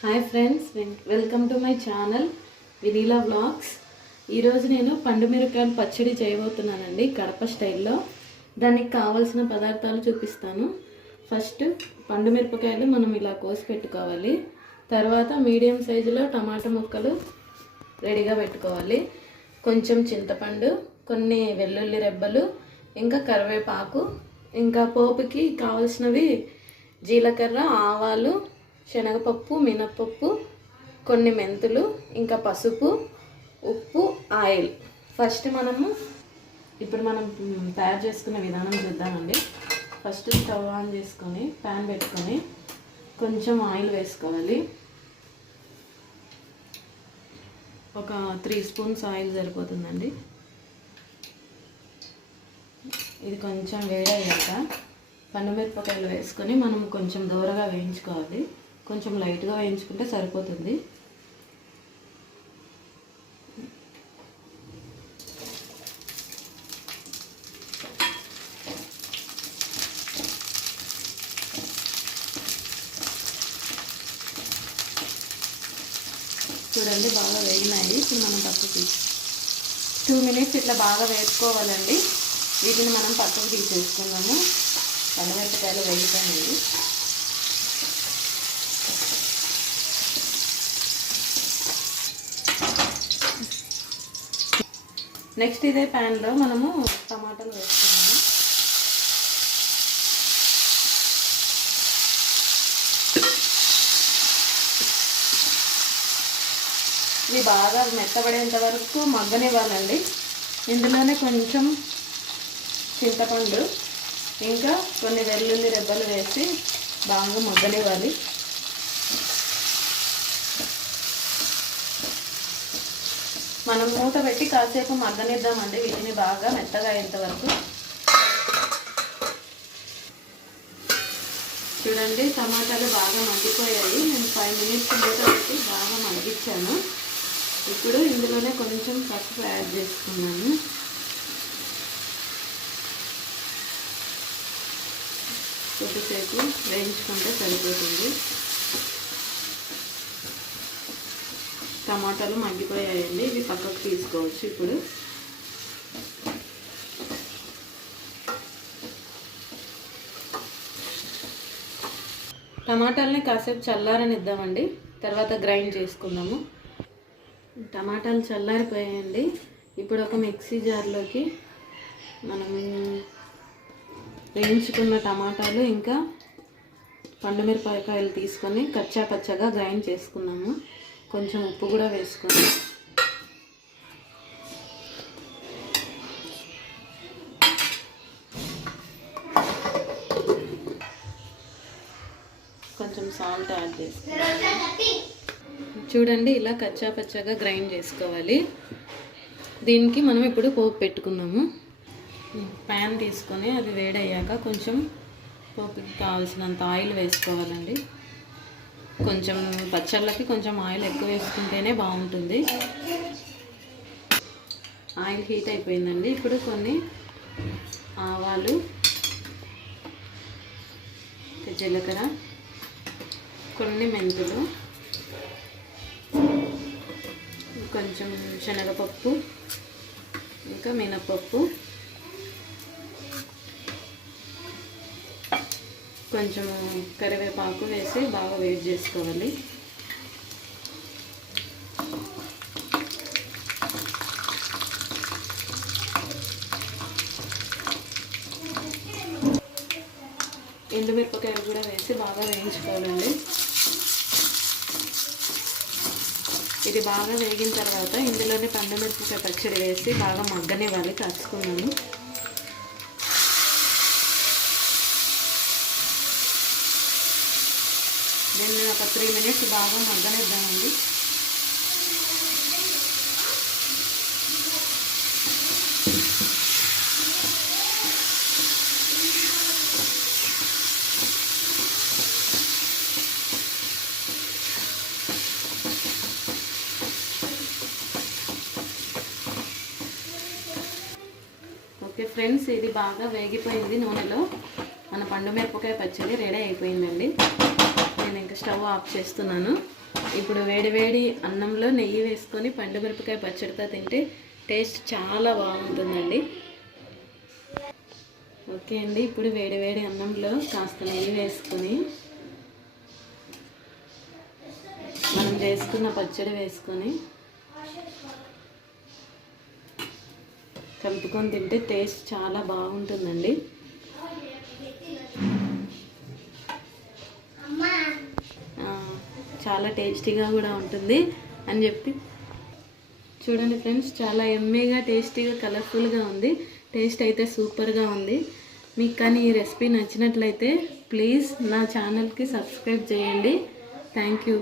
Hi friends welcome to my channel Vineela vlogs ఈరోజు నేను పండు మిరపకాయలు పచ్చడి చేయబోతున్నానండి కడప స్టైల్లో. దానికి కావాల్సిన పదార్థాలు చూపిస్తాను. ఫస్ట్ పండు మిరపకాయలు మనం ఇలా కోసి పెట్టుకోవాలి. తర్వాత మీడియం సైజులో టమాటా ముక్కలు రెడీగా పెట్టుకోవాలి. కొంచెం చింతపండు కొన్ని వెల్లుల్లి రెబ్బలు ఇంకా కరివేపాకు ఇంకా పోపుకి కావాల్సినవి జీలకర్ర ఆవాలు శనగపప్పు మినప్పప్పు కొన్ని మెంతులు ఇంకా పసుపు ఉప్పు ఆయిల్. ఫస్ట్ మనము ఇప్పుడు మనం తయారు చేసుకునే విధానం చూద్దామండి. ఫస్ట్ స్టవ్ ఆన్ చేసుకొని ప్యాన్ పెట్టుకొని కొంచెం ఆయిల్ వేసుకోవాలి. ఒక త్రీ స్పూన్స్ ఆయిల్ సరిపోతుందండి. ఇది కొంచెం వేడయ్యాక పండుమిరపకాయలు వేసుకొని మనం కొంచెం దూరగా వేయించుకోవాలి. కొంచెం లైట్గా వేయించుకుంటే సరిపోతుంది. చూడండి బాగా వేగినాయి. ఇప్పుడు మనం పక్కకు తీసి టూ మినిట్స్ ఇట్లా బాగా వేసుకోవాలండి వీటిని మనం పక్కకు తీసేసుకుందాము పండుమిరపకాయలు వేగిపోయినాయి. నెక్స్ట్ ఇదే ప్యాన్లో మనము టమాటాలు వేసుకున్నాము ఇవి బాగా మెత్తబడేంత వరకు మగ్గనివ్వాలండి. ఇందులోనే కొంచెం చింతపండు ఇంకా కొన్ని వెల్లుల్లి రెబ్బలు వేసి బాగా మగ్గనివ్వాలి. మనం మూత పెట్టి కాసేపు మగ్గనిద్దామండి. వీటిని బాగా మెత్తగా అయ్యేంతవరకు చూడండి టమాటాలు బాగా మగ్గిపోయాయి. నేను ఫైవ్ మినిట్స్ మూత పెట్టి బాగా మగ్గించాను. ఇప్పుడు ఇందులోనే కొంచెం పసుపు యాడ్ చేసుకున్నాను. కొద్దిసేపు వేయించుకుంటే సరిపోతుంది. టమాటాలు మగ్గిపోయాయండి ఇవి పక్కకు తీసుకోవచ్చు ఇప్పుడు. టమాటాలని కాసేపు చల్లారనిద్దామండి. తర్వాత గ్రైండ్ చేసుకుందాము. టమాటాలు చల్లారిపోయాయండి. ఇప్పుడు ఒక మిక్సీ జార్లోకి మనం వేయించుకున్న టమాటాలు ఇంకా పండుమిరపకాయలు తీసుకొని కచ్చా పచ్చగా గ్రైండ్ చేసుకున్నాము కొంచెం ఉప్పు కూడా వేసుకోండి. కొంచెం సాల్ట్ యాడ్ చేసుకోవాలి చూడండి ఇలా కచ్చా పచ్చగా గ్రైండ్ చేసుకోవాలి. దీనికి మనం ఇప్పుడు పోపు పెట్టుకున్నాము ప్యాన్ తీసుకొని అది వేడయ్యాక కొంచెం పోపుకి కావాల్సినంత ఆయిల్ వేసుకోవాలండి. కొంచెం పచ్చళ్ళకి కొంచెం ఆయిల్ ఎక్కువ వేసుకుంటేనే బాగుంటుంది. ఆయిల్ హీట్ అయిపోయిందండి. ఇప్పుడు కొన్ని ఆవాలు జీలకర్ర కొన్ని మెంతులు కొంచెం శనగపప్పు ఇంకా మినపప్పు కొంచెం కరివేపాకు వేసి బాగా వేడి చేసుకోవాలి. ఎండుమిరపకాయలు కూడా వేసి బాగా వేయించుకోవాలండి. ఇది బాగా వేగిన తర్వాత ఇందులోనే పండుమిరపకాయ పచ్చడి వేసి బాగా మగ్గనివ్వాలి కలుసుకున్నాను దీన్ని ఒక త్రీ మినిట్స్ బాగా మగ్గనిద్దామండి. ఓకే ఫ్రెండ్స్ ఇది బాగా వేగిపోయింది నూనెలో. మన పండు మిరపకాయ పచ్చడి రెడీ అయిపోయిందండి. నేను ఇంకా స్టవ్ ఆఫ్ చేస్తున్నాను. ఇప్పుడు వేడివేడి అన్నంలో నెయ్యి వేసుకొని పండుమిరపకాయ పచ్చడితో తింటే టేస్ట్ చాలా బాగుంటుందండి. ఓకే అండి ఇప్పుడు వేడివేడి అన్నంలో కాస్త నెయ్యి వేసుకొని మనం చేసుకున్న పచ్చడి వేసుకొని కలుపుకొని తింటే టేస్ట్ చాలా బాగుంటుందండి. చాలా టేస్టీగా కూడా ఉంటుంది అని చెప్పి. చూడండి ఫ్రెండ్స్ చాలా ఎమ్మీగా టేస్టీగా కలర్ఫుల్గా ఉంది. టేస్ట్ అయితే సూపర్గా ఉంది. మీకు కానీ ఈ రెసిపీ నచ్చినట్లయితే ప్లీజ్ నా ఛానల్కి సబ్స్క్రైబ్ చేయండి. Thank you.